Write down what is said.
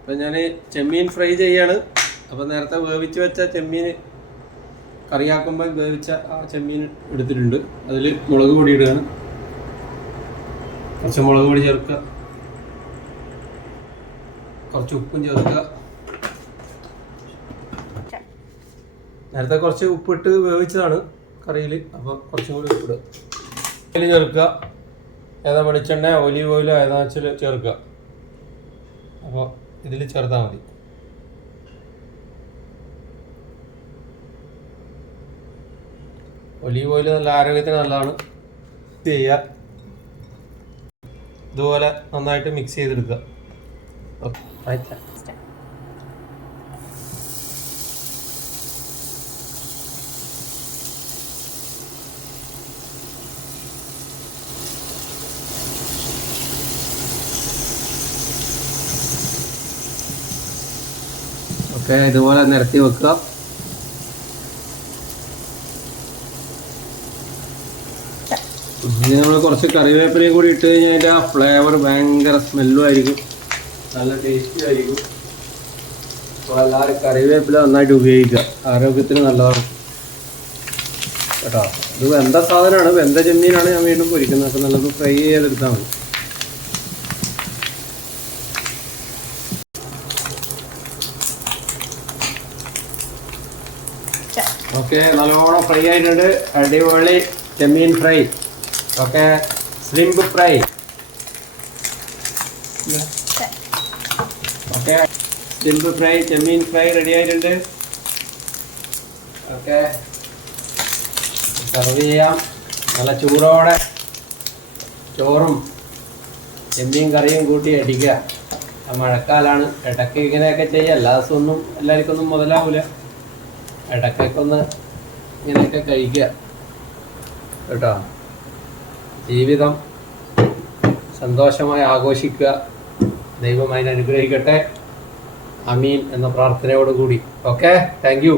അപ്പം ഞാൻ ചെമ്മീൻ ഫ്രൈ ചെയ്യാണ്. അപ്പോൾ നേരത്തെ വേവിച്ച് വെച്ച ചെമ്മീൻ കറിയാക്കുമ്പോൾ വേവിച്ച ആ ചെമ്മീൻ എടുത്തിട്ടുണ്ട്. അതിൽ മുളക് പൊടി ഇടുകയാണ്. കുറച്ച് മുളക് പൊടി ചേർക്കുക, കുറച്ച് ഉപ്പും ചേർക്കുക. നേരത്തെ കുറച്ച് ഉപ്പിട്ട് വേവിച്ചതാണ് കറിയിൽ, അപ്പോൾ കുറച്ചും കൂടി ഉപ്പിടുക. അതിൽ ചേർക്കുക ഏതാ വെളിച്ചെണ്ണ ഒലീവ് ഓയിലോ ഏതാ വെച്ചാൽ ചേർക്കുക. അപ്പോൾ ഇതിൽ ചേർത്താൽ മതി. ഒലീവ് ഓയിൽ നല്ല ആരോഗ്യത്തിന് നല്ലതാണ്. ചെയ്യുക ഇതുപോലെ നന്നായിട്ട് മിക്സ് ചെയ്തെടുക്കുക. ഓക്കെ ഓക്കെ ഇതുപോലെ നിരത്തി വെക്കുക. നമ്മൾ കുറച്ച് കറിവേപ്പിലയും കൂടി ഇട്ട് കഴിഞ്ഞാൽ അതിൻ്റെ ആ ഫ്ലേവർ ഭയങ്കര സ്മെല്ലും ആയിരിക്കും, നല്ല ടേസ്റ്റും ആയിരിക്കും. അപ്പോൾ എല്ലാവരും കറിവേപ്പില നന്നായിട്ട് ഉപയോഗിക്കുക, ആരോഗ്യത്തിന് നല്ലതാണ് കേട്ടോ. ഇത് വെന്ത സാധനമാണ്, വെന്ത ചെമ്മീനാണ് ഞാൻ വീണ്ടും പൊരിക്കുന്നത്. അപ്പോൾ നല്ലത് ഫ്രൈ ചെയ്തെടുത്താൽ മതി. ഓക്കെ നല്ലോണം ഫ്രൈ ആയിട്ടുണ്ട്. അടിപൊളി ചെമ്മീൻ fry. Okay shrimp fry. Okay shrimp fry ചെമ്മീൻ ഫ്രൈ റെഡി ആയിട്ടുണ്ട്. ഓക്കെ സെർവ് ചെയ്യാം. നല്ല ചൂടോടെ ചോറും ചെമ്മീൻ കറിയും കൂട്ടി അടിക്കുക. മഴക്കാലാണ്, ഇടയ്ക്ക് ഇങ്ങനെയൊക്കെ ചെയ്യുക. എല്ലാ ദിവസമൊന്നും എല്ലാവർക്കും ഒന്നും മുതലാവില്ല. ഇടയ്ക്കൊക്കെ ഒന്ന് ഇങ്ങനെയൊക്കെ കഴിക്കുക കേട്ടോ. ജീവിതം സന്തോഷമായി ആഘോഷിക്കുക. ദൈവം അതിനെ അനുഗ്രഹിക്കട്ടെ. അമീൻ എന്ന പ്രാർത്ഥനയോടുകൂടി. Okay thank you.